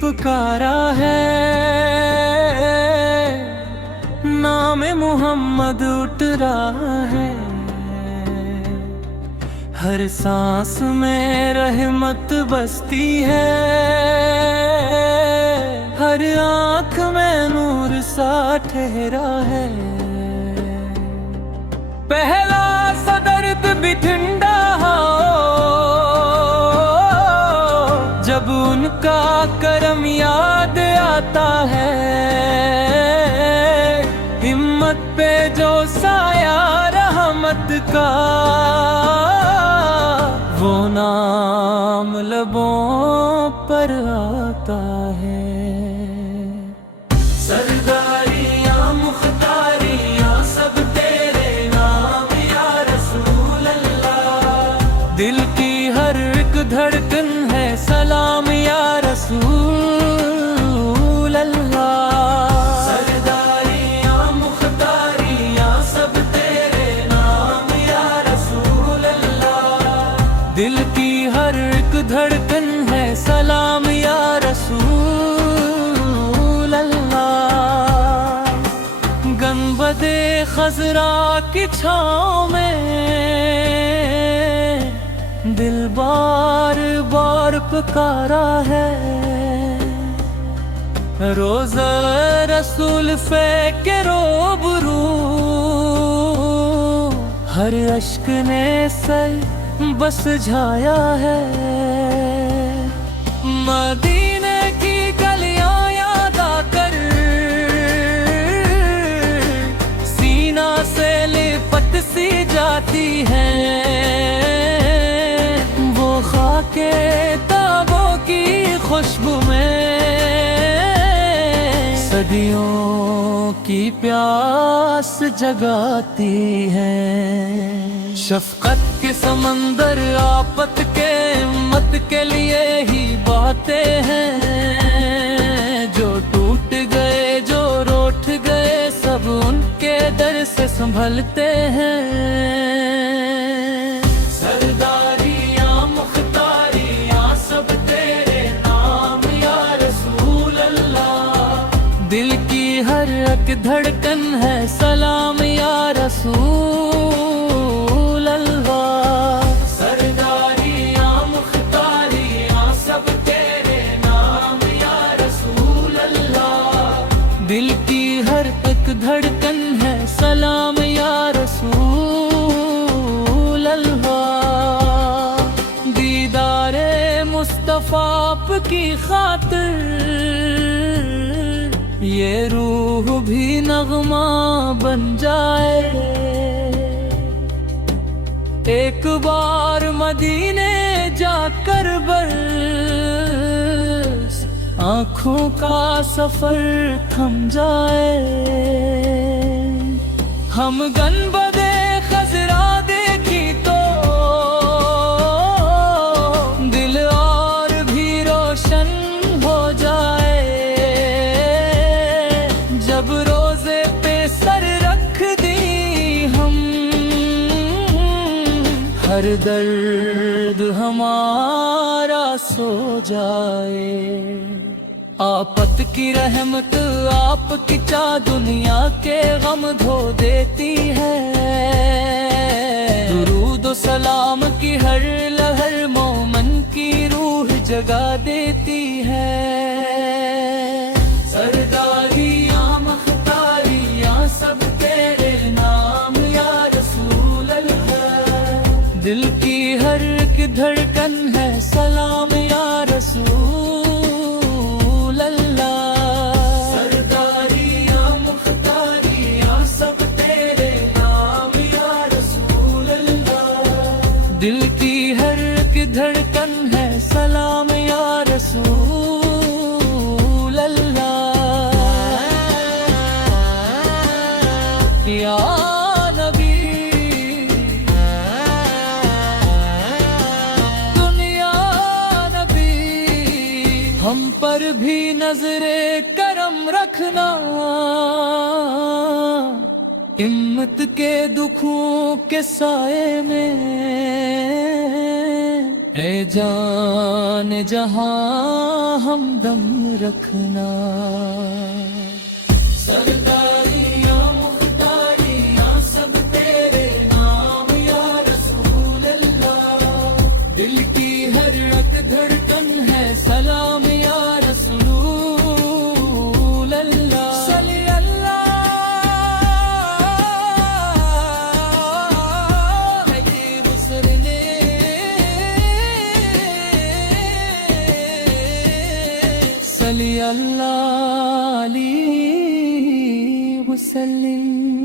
पुकारा है, नाम मोहम्मद उठ रहा है। हर सांस में रहमत बसती है, हर आँख में नूर सा ठहरा है। पहला सा दर्द भी ठंडा हो जब उनका करम याद आता है। हिम्मत पे जो साया रहमत का, वो नाम लबों पर आता है। सरदारियाँ मुख्तारियाँ सब तेरे नाम या रसूल अल्लाह। दिल की हर एक धड़कन है सलाम या रसूल अल्लाह। सरदारियाँ मुख्तारियाँ सब तेरे नाम या रसूल अल्लाह। दिल की हर एक धड़कन है सलाम या रसूल अल्लाह। गंबदे खजरा की छाँव में दिल बार बार पुकारा है। रोज़ा रसूल फेंके रोबरू, हर अश्क ने सर बस झाया है। मदीने की गलियां याद आकर सीना से लिपट सी जाती हैं। वो खाके ताबों की खुशबू में सदियों की प्यास जगाती है। शफकत के समंदर आफत के मत के लिए ही बहते हैं। जो टूट गए जो रूठ गए सब उनके दर से संभलते हैं। सरदारियाँ मुख्तारियाँ सब तेरे नाम या रसूल अल्लाह। दिल की हर एक धड़कन है सलाम या रसूल अल्लाह। सरदारियाँ मुख्तारियाँ सब तेरे नाम या रसूल अल्लाह। दिल की हर एक धड़कन है सलाम या रसूल अल्लाह। दीदारे मुस्तफा की खातिर ये रूह भी नगमा बन जाए। एक बार मदीने जाकर बस आँखों का सफर थम जाए। हम गनबदे खजरा देखी तो दिल और भी रोशन हो जाए। जब रोजे पे सर रख दी हम हर दर्द हमारा सो जाए। आफत की रहमत आपकी चा दुनिया के गम धो देती है। दुरूद व सलाम की हर लहर मोमन की रूह जगा देती है। सरदारियाँ मुख्तारियाँ सब तेरे नाम या रसूल अल्लाह। दिल की हर एक धड़कन है सलाम या रसूल अल्लाह। सरदारियाँ मुख्तारियाँ सब तेरे नाम या रसूल अल्लाह। दिल की हर एक धड़कन है सलाम या रसूल अल्लाह। या हम पर भी नजरे करम रखना। हिम्मत के दुखों के साए में اے جان جہاں ہم دم رکھنا، سرداریاں مختاریاں سب تیرے نام یا رسول اللہ، دل کی ہر رگ دھڑکن ہے سلام یا رسول اللہ، صلی اللہ علیہ وسلم، صلی اللہ علیہ وسلم۔